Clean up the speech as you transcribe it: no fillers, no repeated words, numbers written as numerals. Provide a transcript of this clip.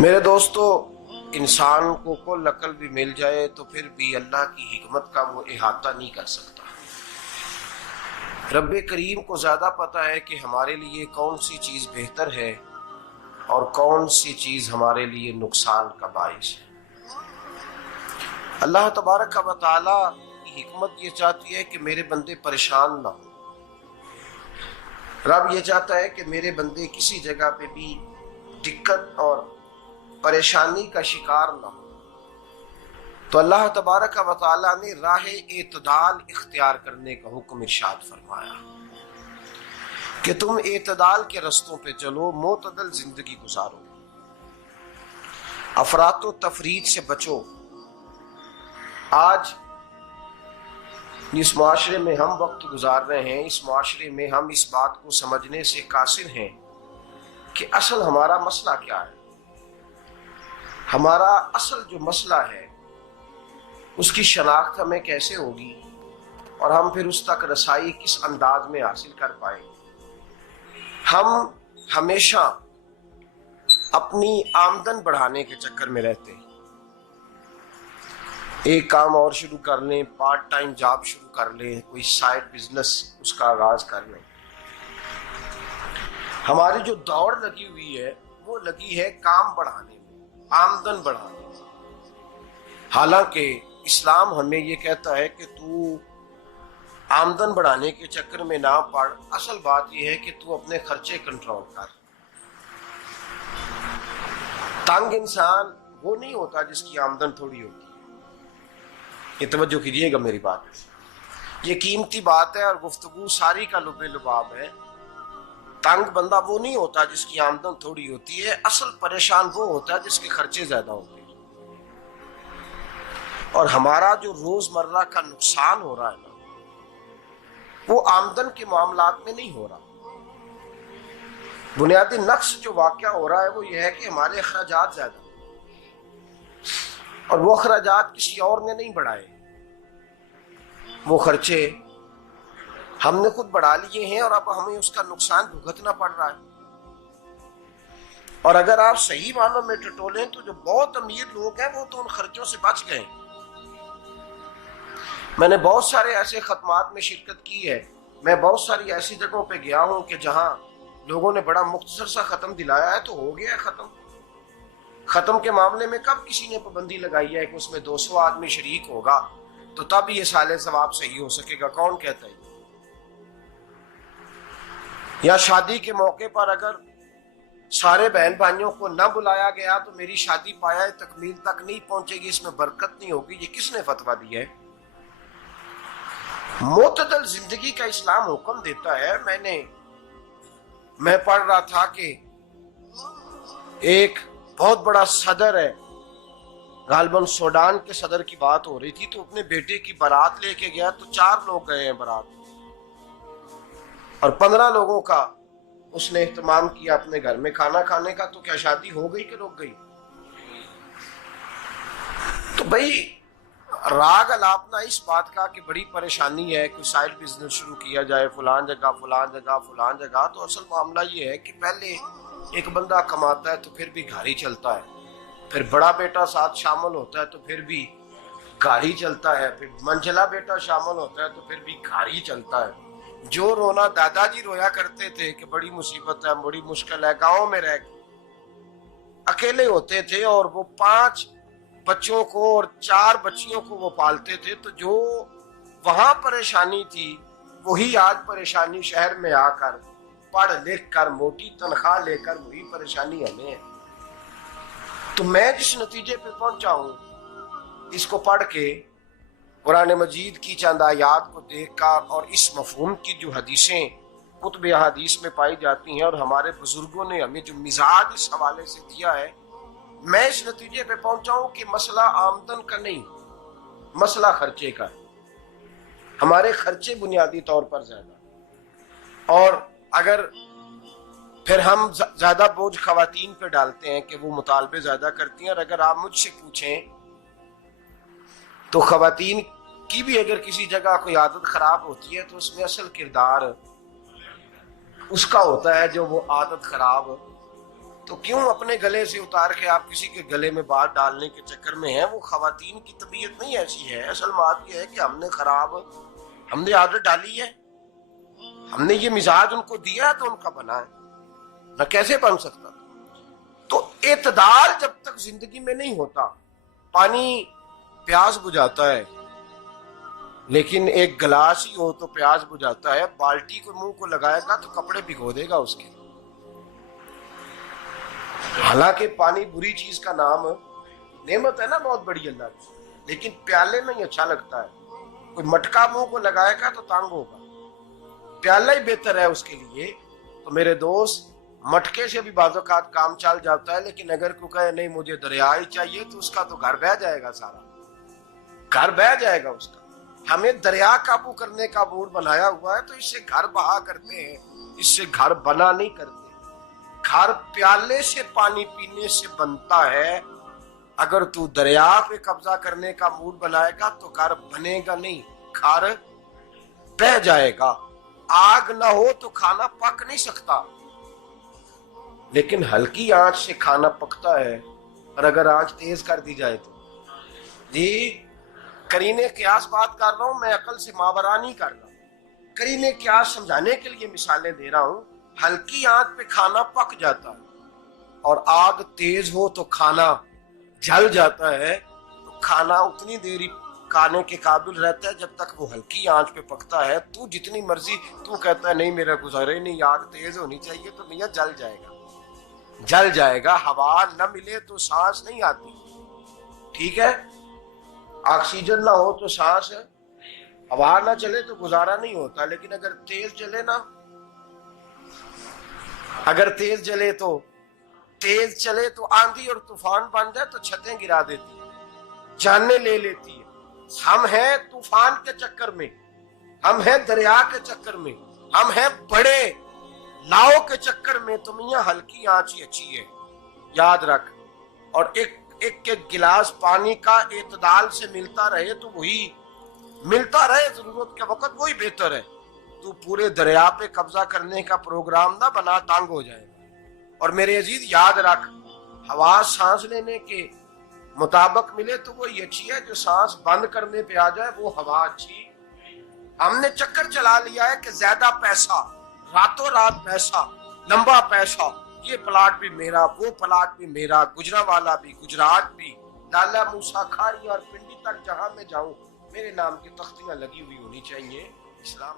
मेरे दोस्तों, इंसान को कुल अकल भी मिल जाए तो फिर भी अल्लाह की हिकमत का वो इहाता नहीं कर सकता। रब्बे करीम को ज्यादा पता है कि हमारे लिए कौन सी चीज बेहतर है और कौन सी चीज हमारे लिए नुकसान का बाइस है। अल्लाह तबारक व तआला की हिकमत ये चाहती है कि मेरे बंदे परेशान ना हो। रब ये चाहता है कि मेरे बंदे किसी जगह पे भी दिक्कत और परेशानी का शिकार ना हो। तो अल्लाह तबारक व तआला ने राहे एतदाल इख्तियार करने का हुक्म इरशाद फरमाया कि तुम एतदाल के रस्तों पे चलो, मोतदल जिंदगी गुजारो, अफरातो तफरीद से बचो। आज जिस माशरे में हम वक्त गुजार रहे हैं, इस माशरे में हम इस बात को समझने से कासिर हैं कि असल हमारा मसला क्या है। हमारा असल जो मसला है उसकी शनाख्त हमें कैसे होगी और हम फिर उस तक रसाई किस अंदाज में हासिल कर पाए। हम हमेशा अपनी आमदन बढ़ाने के चक्कर में रहते हैं। एक काम और शुरू कर लें, पार्ट टाइम जॉब शुरू कर लें, कोई साइड बिजनेस उसका आगाज कर लें। हमारी जो दौड़ लगी हुई है वो लगी है काम बढ़ाने में, आमदन बढ़ाने में। हालांकि इस्लाम हमें ये कहता है कि तू आमदन बढ़ाने के चक्कर में ना पड़। असल बात यह है कि तू अपने खर्चे कंट्रोल कर। तंग इंसान वो नहीं होता जिसकी आमदन थोड़ी होती है। ये तवज्जो कीजिएगा मेरी बात, ये कीमती बात है और गुफ्तगू सारी का लुबे लुबाब है। तंग बंदा वो नहीं होता जिसकी आमदन थोड़ी होती है। असल परेशान वो होता है जिसके खर्चे ज्यादा होते हैं। और हमारा जो रोजमर्रा का नुकसान हो रहा है ना, वो आमदन के मामलात में नहीं हो रहा। बुनियादी नक्श जो वाकया हो रहा है वो ये है कि हमारे अखराजात ज्यादा, और वो अखराजात किसी और ने नहीं बढ़ाए। वो खर्चे हमने खुद बढ़ा लिए हैं और अब हमें उसका नुकसान भुगतना पड़ रहा है। और अगर आप सही मानों में टटोलें तो जो बहुत अमीर लोग हैं वो तो उन खर्चों से बच गए। मैंने बहुत सारे ऐसे खत्मात में शिरकत की है। मैं बहुत सारी ऐसी जगहों पे गया हूं कि जहां लोगों ने बड़ा मुख्तसर सा खत्म दिलाया है तो हो गया है खत्म। खत्म के मामले में कब किसी ने पाबंदी लगाई है कि उसमें 200 आदमी शरीक होगा तो तब ये साले सवाब सही हो सकेगा? कौन कहता है? या शादी के मौके पर अगर सारे बहन भाइयों को न बुलाया गया तो मेरी शादी पाया तकमील तक नहीं पहुंचेगी, इसमें बरकत नहीं होगी। ये किसने फतवा दिया है? मोतदल जिंदगी का इस्लाम हुक्म देता है। मैं पढ़ रहा था कि एक बहुत बड़ा सदर है, गालबन सूडान के सदर की बात हो रही थी, तो अपने बेटे की बारात लेके गया तो 4 लोग गए हैं बारात, और 15 लोगों का उसने एहतमाम किया अपने घर में खाना खाने का। तो क्या शादी हो गई कि रुक गई? तो भाई राग अलापना इस बात का कि बड़ी परेशानी है, कोई साइड बिजनेस शुरू किया जाए फलान जगह फलान जगह फलान जगह। तो असल मामला ये है कि पहले एक बंदा कमाता है तो फिर भी घर ही चलता है, फिर बड़ा बेटा साथ शामिल होता है तो फिर भी घर ही चलता है, फिर मंझला बेटा शामिल होता है तो फिर भी घर ही चलता है। जो रोना दादाजी रोया करते थे कि बड़ी मुसीबत है, बड़ी मुश्किल है, गाँव में रह अकेले होते थे और वो 5 बच्चों को और 4 बच्चियों को वो पालते थे। तो जो वहां परेशानी थी वही आज परेशानी शहर में आकर पढ़ लिख कर मोटी तनख्वाह लेकर वही परेशानी हमें है। तो मैं जिस नतीजे पे पहुंचा हूं इसको पढ़ के, कुरान मजीद की चंद आयात को देखकर और इस मफहूम की जो हदीसें कुतुब हदीस में पाई जाती हैं और हमारे बुजुर्गों ने हमें जो मिजाज इस हवाले से दिया है, मैं इस नतीजे पे पहुंचा हूं कि मसला आमदन का नहीं, मसला खर्चे का है। हमारे खर्चे बुनियादी तौर पर ज्यादा, और अगर फिर हम ज्यादा बोझ खवातीन पे डालते हैं कि वो मुतालबे ज्यादा करती हैं। और अगर आप मुझसे पूछें तो खवातीन की भी अगर किसी जगह कोई आदत खराब होती है तो उसमें असल किरदार उसका होता है जो वो आदत खराब तो क्यों अपने गले से उतार के आप किसी के गले में बात डालने के चक्कर में है? वो खवातीन की तबीयत नहीं ऐसी है। असल बात यह है कि हमने आदत डाली है, हमने ये मिजाज उनको दिया है तो उनका बना है, न कैसे बन सकता। तो एतदाल जब तक जिंदगी में नहीं होता, पानी प्यास बुझाता है, लेकिन एक गिलास ही हो तो प्यास बुझाता है। बाल्टी को मुंह को लगाएगा तो कपड़े भिगो देगा उसके। हालांकि पानी बुरी चीज का नाम नेमत है ना, बहुत बड़ी अल्लाह की, लेकिन प्याले में ही अच्छा लगता है। कोई मटका मुंह को लगाएगा तो तंग होगा, प्याला ही बेहतर है उसके लिए। तो मेरे दोस्त, मटके से भी बाज़-औक़ात काम चल जाता है, लेकिन अगर कोई कहे नहीं मुझे दरिया ही चाहिए तो उसका तो घर बह जाएगा, सारा घर बह जाएगा उसका। हमें दरिया काबू करने का मूड बनाया हुआ है तो इससे घर बहा करते हैं, इससे घर बना नहीं करते। घर प्याले से पानी पीने से बनता है। अगर तू दरिया पे कब्जा करने का मूड बनाएगा तो घर बनेगा नहीं, घर बह जाएगा। आग ना हो तो खाना पक नहीं सकता, लेकिन हल्की आंच से खाना पकता है। और अगर आंच तेज कर दी जाए तो जी, करीने क्यास बात कर रहा हूं मैं, अकल से मावरा नहीं कर रहा। करीने क्यास समझाने के लिए मिसालें दे रहा हूं। हल्की आंच पे खाना पक जाता है और आग तेज हो तो खाना जल जाता है। तो खाना उतनी देर खाने के काबिल रहता है जब तक वो हल्की आंच पे पकता है। तू जितनी मर्जी तू कहता है नहीं मेरा गुजारे नहीं, आग तेज होनी चाहिए, तो मियां जल जाएगा, जल जाएगा। हवा न मिले तो सांस नहीं आती, ठीक है? ऑक्सीजन ना हो तो सांस, हवा ना चले तो गुजारा नहीं होता। लेकिन अगर तेज जले ना, अगर तेज जले तो तेज चले तो आंधी और तूफान बन जाए तो छतें गिरा देती है, जाने ले लेती है। हम हैं तूफान के चक्कर में, हम हैं दरिया के चक्कर में, हम हैं बड़े नाव के चक्कर में। तो मियां हल्की आंच ही अच्छी है, याद रख। और एक गिलास पानी का एतदाल से मिलता रहे तो वही मिलता रहे, जरूरत के वक्त वही बेहतर है। तू पूरे दरिया पे कब्जा करने का प्रोग्राम ना बना, तंग हो जाएगा। और मेरे अजीज याद रख, हवा सांस लेने के मुताबिक मिले तो वो अच्छी है, जो सांस बंद करने पे आ जाए वो हवा अच्छी। हमने चक्कर चला लिया है कि ज्यादा पैसा, रातों रात पैसा, लंबा पैसा, ये प्लाट भी मेरा, वो प्लाट भी मेरा, गुजरांवाला भी, गुजरात भी, लाला मूसा खारी और पिंडी तक जहां मैं जाऊं मेरे नाम की तख्तियां लगी हुई होनी चाहिए। इस्लाम